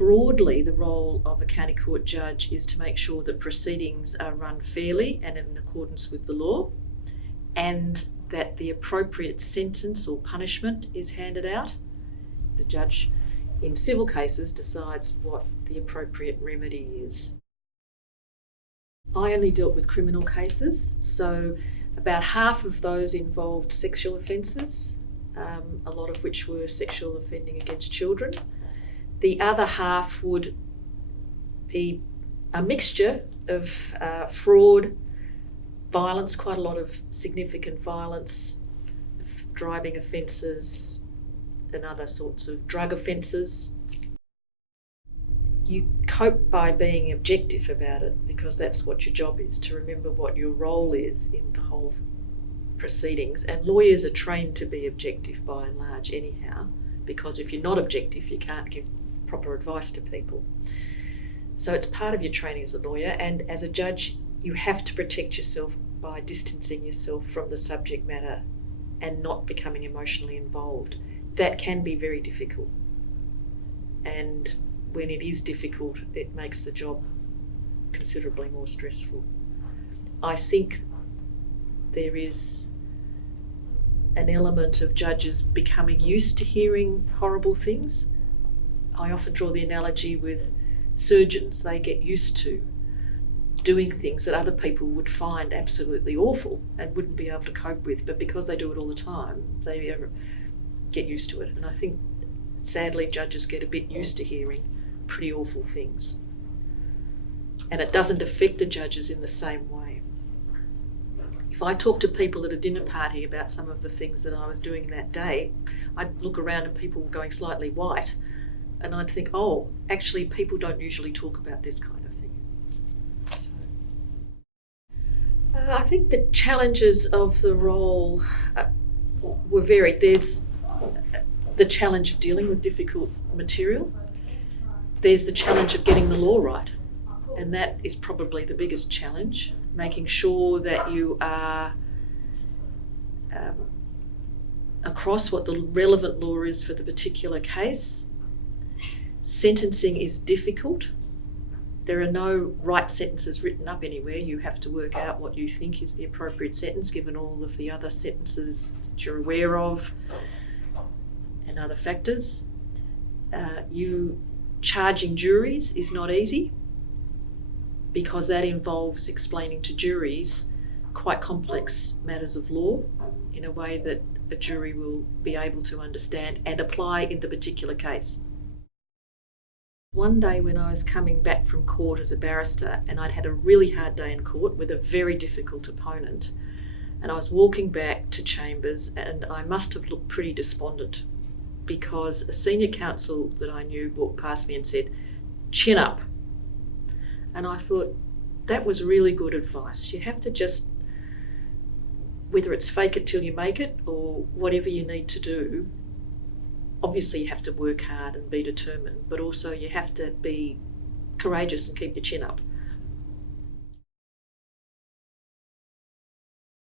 Broadly, the role of a county court judge is to make sure that proceedings are run fairly and in accordance with the law, and that the appropriate sentence or punishment is handed out. The judge in civil cases decides what the appropriate remedy is. I only dealt with criminal cases, so about half of those involved sexual offences, a lot of which were sexual offending against children. The other half would be a mixture of fraud, violence, quite a lot of significant violence, driving offences and other sorts of drug offences. You cope by being objective about it, because that's what your job is, to remember what your role is in the whole proceedings. And lawyers are trained to be objective by and large anyhow, because if you're not objective, you can't give proper advice to people. So it's part of your training as a lawyer, and as a judge, you have to protect yourself by distancing yourself from the subject matter and not becoming emotionally involved. That can be very difficult. And when it is difficult, it makes the job considerably more stressful. I think there is an element of judges becoming used to hearing horrible things. I often draw the analogy with surgeons. They get used to doing things that other people would find absolutely awful and wouldn't be able to cope with, but because they do it all the time, they get used to it. And I think, sadly, judges get a bit used to hearing pretty awful things. And it doesn't affect the judges in the same way. If I talk to people at a dinner party about some of the things that I was doing that day, I'd look around and people were going slightly white, and I'd think, oh, actually people don't usually talk about this kind of thing. So, I think the challenges of the role were varied. There's the challenge of dealing with difficult material. There's the challenge of getting the law right, and that is probably the biggest challenge, making sure that you are across what the relevant law is for the particular case. Sentencing is difficult. There are no right sentences written up anywhere. You have to work out what you think is the appropriate sentence given all of the other sentences that you're aware of and other factors. Charging juries is not easy, because that involves explaining to juries quite complex matters of law in a way that a jury will be able to understand and apply in the particular case. One day when I was coming back from court as a barrister, and I'd had a really hard day in court with a very difficult opponent, and I was walking back to chambers, and I must have looked pretty despondent, because a senior counsel that I knew walked past me and said, "Chin up." And I thought, that was really good advice. You have to just, whether it's fake it till you make it or whatever you need to do, obviously you have to work hard and be determined, but also you have to be courageous and keep your chin up.